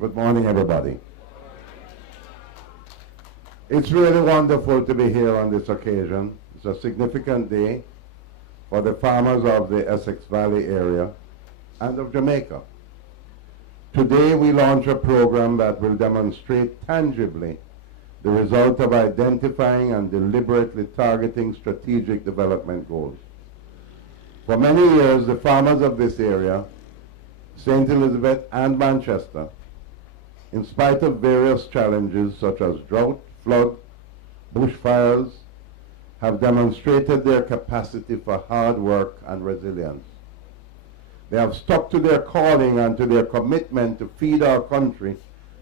Good morning, everybody. It's really wonderful to be here on this occasion. It's a significant day for the farmers of the Essex Valley area and of Jamaica. Today we launch a program that will demonstrate tangibly the result of identifying and deliberately targeting strategic development goals. For many years, the farmers of this area, St. Elizabeth and Manchester, in spite of various challenges such as drought, flood, bushfires, have demonstrated their capacity for hard work and resilience. They have stuck to their calling and to their commitment to feed our country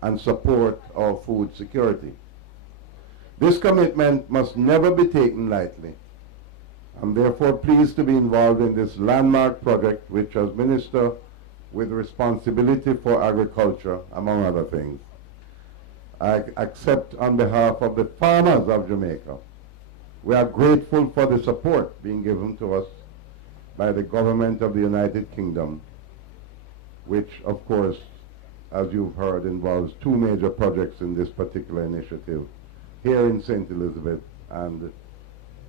and support our food security. This commitment must never be taken lightly. I'm therefore pleased to be involved in this landmark project, which, as Minister with responsibility for agriculture, among other things, I accept on behalf of the farmers of Jamaica. We are grateful for the support being given to us by the government of the United Kingdom, which, of course, as you've heard, involves two major projects in this particular initiative, here in St. Elizabeth and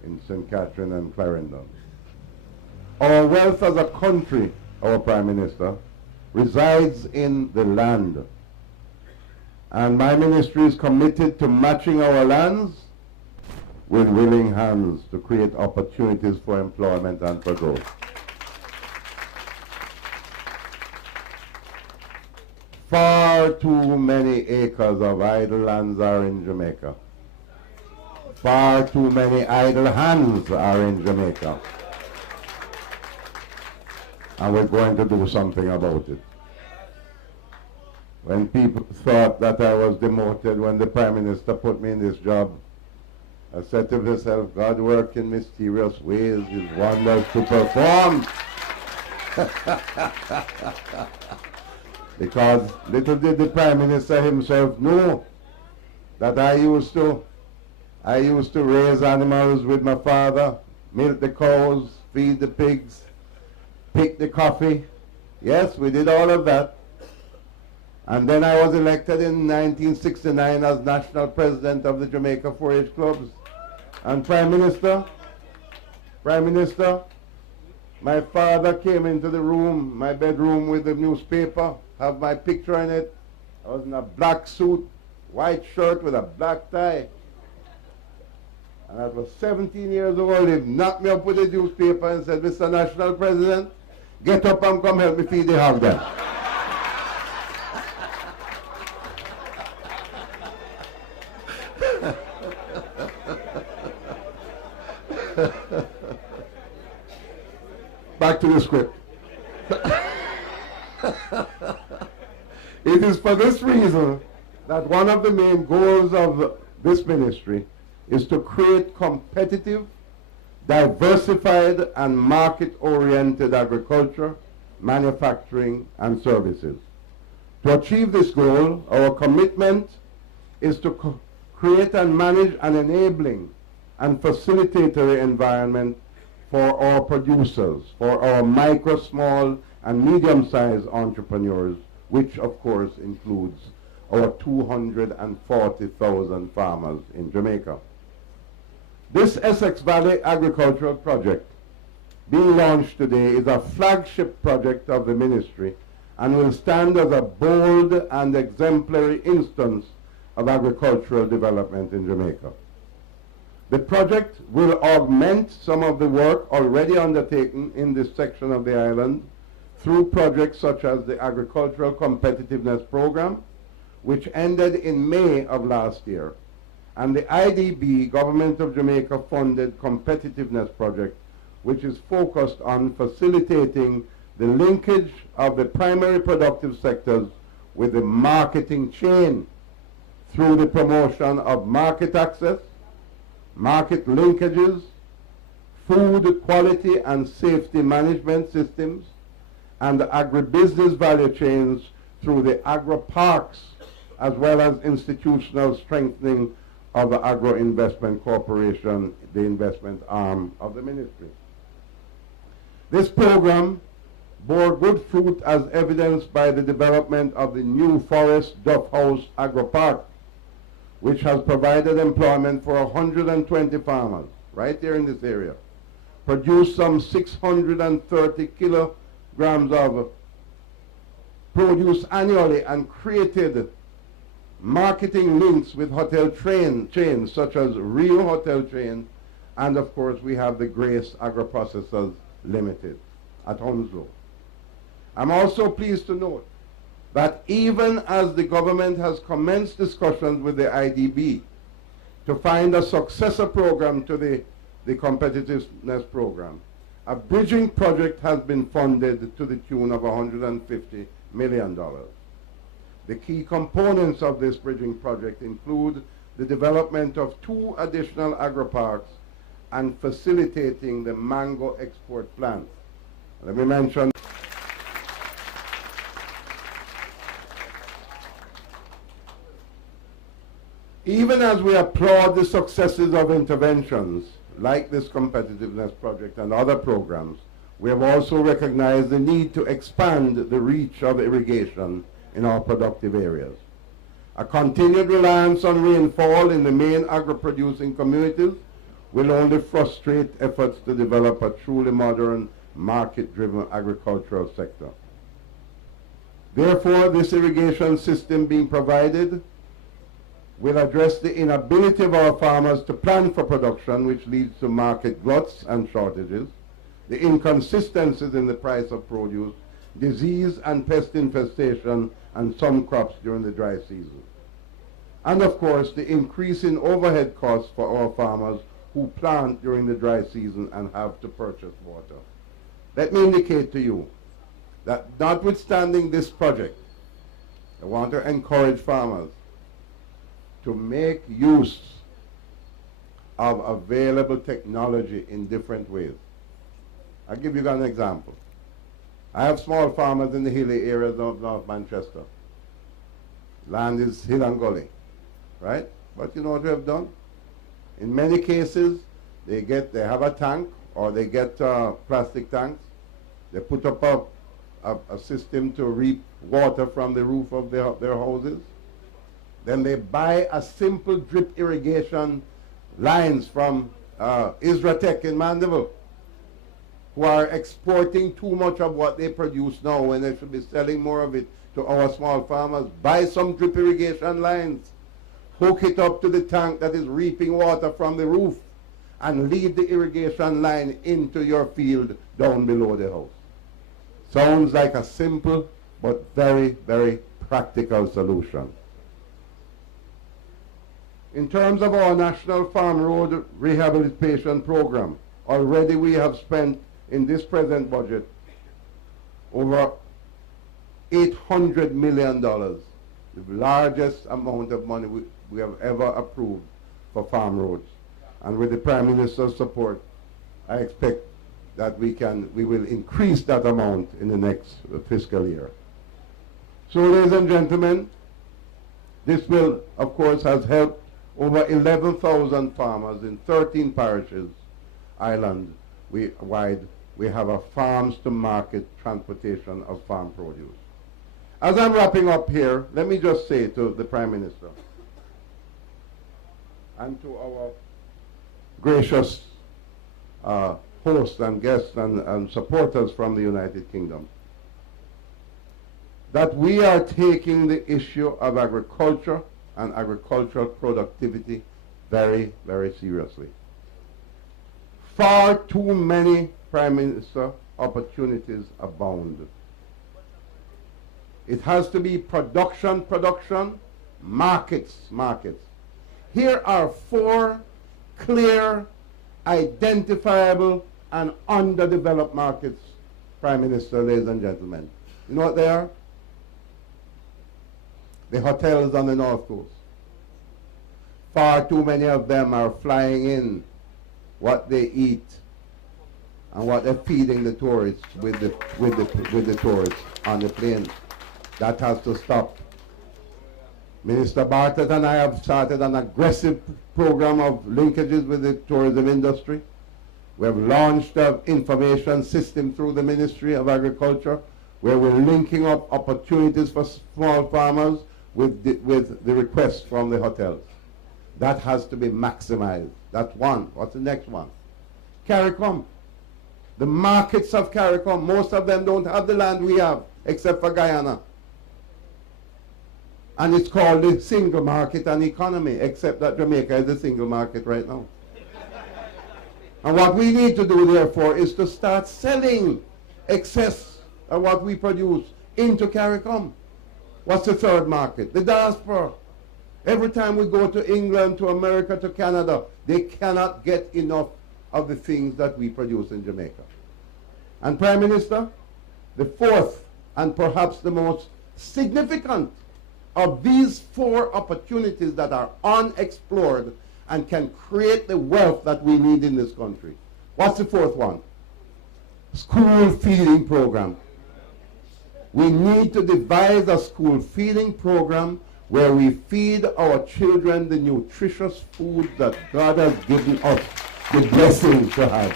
in St. Catherine and Clarendon. Our wealth as a country, our Prime Minister, resides in the land. And my ministry is committed to matching our lands with willing hands to create opportunities for employment and for growth. Far too many acres of idle lands are in Jamaica. Far too many idle hands are in Jamaica. And we're going to do something about it. When people thought that I was demoted when the Prime Minister put me in this job, I said to myself, God works in mysterious ways, His wonders to perform. Because little did the Prime Minister himself know that I used to raise animals with my father, milk the cows, feed the pigs, pick the coffee. Yes, we did all of that. And then I was elected in 1969 as national president of the Jamaica 4-H clubs. And Prime Minister, my father came into the room, my bedroom, with the newspaper, have my picture in it. I was in a black suit, white shirt with a black tie. And I was 17 years old. He knocked me up with the newspaper and said, Mr. National President, get up and come help me feed the hog then. Back to the script. It is for this reason that one of the main goals of this ministry is to create competitive, diversified, and market-oriented agriculture, manufacturing, and services. To achieve this goal, our commitment is to create and manage an enabling and facilitatory environment for our producers, for our micro, small, and medium-sized entrepreneurs, which of course includes our 240,000 farmers in Jamaica. This Essex Valley agricultural project being launched today is a flagship project of the ministry and will stand as a bold and exemplary instance of agricultural development in Jamaica. The project will augment some of the work already undertaken in this section of the island through projects such as the Agricultural Competitiveness Program, which ended in May of last year, and the IDB, Government of Jamaica funded Competitiveness Project, which is focused on facilitating the linkage of the primary productive sectors with the marketing chain through the promotion of market access, market linkages, food quality and safety management systems, and agribusiness value chains through the agro-parks, as well as institutional strengthening of the Agro-Investment Corporation, the investment arm of the ministry. This program bore good fruit as evidenced by the development of the new Forest Duff House Agro Park, which has provided employment for 120 farmers right there in this area, produced some 630 kilograms of produce annually, and created marketing links with hotel chains such as Rio Hotel Chain, and of course we have the Grace Agro-Processors Limited at Hounslow. I'm also pleased to note that even as the government has commenced discussions with the IDB to find a successor program to the competitiveness program, a bridging project has been funded to the tune of $150 million. The key components of this bridging project include the development of 2 additional agro-parks and facilitating the mango export plant. Let me mention even as we applaud the successes of interventions like this competitiveness project and other programs, we have also recognized the need to expand the reach of irrigation in our productive areas. A continued reliance on rainfall in the main agro-producing communities will only frustrate efforts to develop a truly modern, market-driven agricultural sector. Therefore, this irrigation system being provided will address the inability of our farmers to plan for production, which leads to market gluts and shortages, the inconsistencies in the price of produce, disease and pest infestation and some crops during the dry season. And of course, the increase in overhead costs for our farmers who plant during the dry season and have to purchase water. Let me indicate to you that notwithstanding this project, I want to encourage farmers to make use of available technology in different ways. I'll give you an example. I have small farmers in the hilly areas of North Manchester. Land is hill and gully, right? But you know what we have done? In many cases, they have a tank, or they get plastic tanks. They put up a system to reap water from the roof of their houses. Then they buy a simple drip irrigation lines from Isratec in Mandeville, who are exporting too much of what they produce now when they should be selling more of it to our small farmers. Buy some drip irrigation lines, hook it up to the tank that is reaping water from the roof, and lead the irrigation line into your field down below the house. Sounds like a simple but very, very practical solution. In terms of our National Farm Road Rehabilitation Program, already we have spent in this present budget over $800 million, the largest amount of money we have ever approved for farm roads. And with the Prime Minister's support, I expect that we will increase that amount in the next fiscal year. So, ladies and gentlemen, this bill, of course, has helped over 11,000 farmers in 13 parishes, island-wide. We have a farms-to-market transportation of farm produce. As I'm wrapping up here, let me just say to the Prime Minister and to our gracious hosts and guests and supporters from the United Kingdom, that we are taking the issue of agriculture and agricultural productivity very, very seriously. Far too many, Prime Minister, opportunities abound. It has to be production, markets. Here are 4 clear, identifiable, and underdeveloped markets, Prime Minister, ladies and gentlemen. You know what they are? The hotels on the North Coast. Far too many of them are flying in what they eat and what they're feeding the tourists with the tourists on the plane. That has to stop. Minister Bartlett and I have started an aggressive program of linkages with the tourism industry. We have launched an information system through the Ministry of Agriculture where we're linking up opportunities for small farmers with the requests from the hotels. That has to be maximized. That's one. What's the next one? CARICOM. The markets of CARICOM, most of them don't have the land we have, except for Guyana. And it's called the single market and economy, except that Jamaica is the single market right now. And what we need to do, therefore, is to start selling excess of what we produce into CARICOM. What's the third market? The diaspora. Every time we go to England, to America, to Canada, they cannot get enough of the things that we produce in Jamaica. And Prime Minister, the fourth and perhaps the most significant of these four opportunities that are unexplored and can create the wealth that we need in this country. What's the fourth one? School feeding program. We need to devise a school feeding program where we feed our children the nutritious food that God has given us the blessing to have.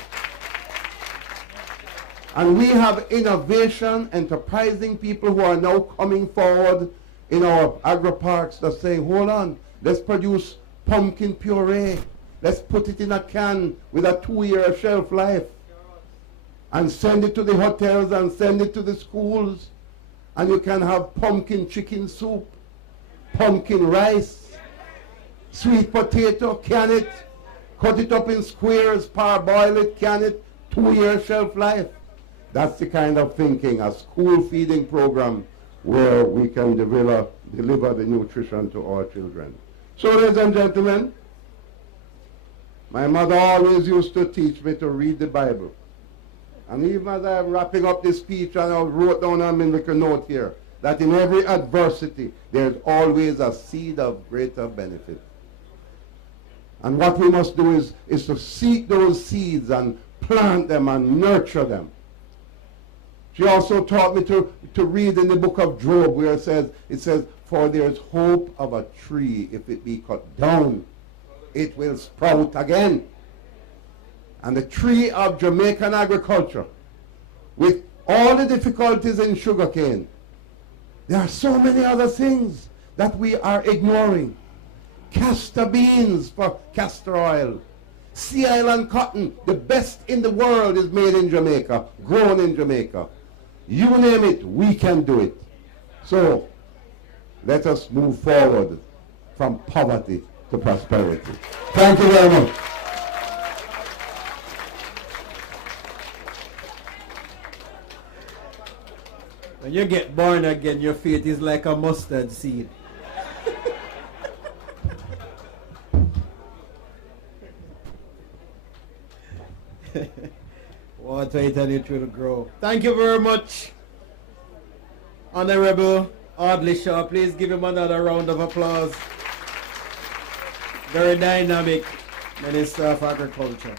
And we have innovation, enterprising people who are now coming forward in our agri-parks that say, hold on, let's produce pumpkin puree. Let's put it in a can with a 2-year shelf life and send it to the hotels and send it to the schools. And you can have pumpkin chicken soup, pumpkin rice, sweet potato, can it, cut it up in squares, parboil it, can it, 2-year shelf life. That's the kind of thinking, a school feeding program where we can deliver the nutrition to our children. So, ladies and gentlemen, my mother always used to teach me to read the Bible. And even as I'm wrapping up this speech, and I wrote down on my little note here, that in every adversity, there's always a seed of greater benefit. And what we must do is to seek those seeds and plant them and nurture them. She also taught me to read in the book of Job where it says, for there is hope of a tree, if it be cut down, it will sprout again. And the tree of Jamaican agriculture, with all the difficulties in sugarcane, there are so many other things that we are ignoring. Castor beans for castor oil. Sea island cotton, the best in the world, is made in Jamaica, grown in Jamaica. You name it, we can do it. So, let us move forward from poverty to prosperity. Thank you very much. When you get born again, your faith is like a mustard seed. Water it and it will grow. Thank you very much, Honorable Audley Shaw. Please give him another round of applause. Very dynamic Minister of Agriculture.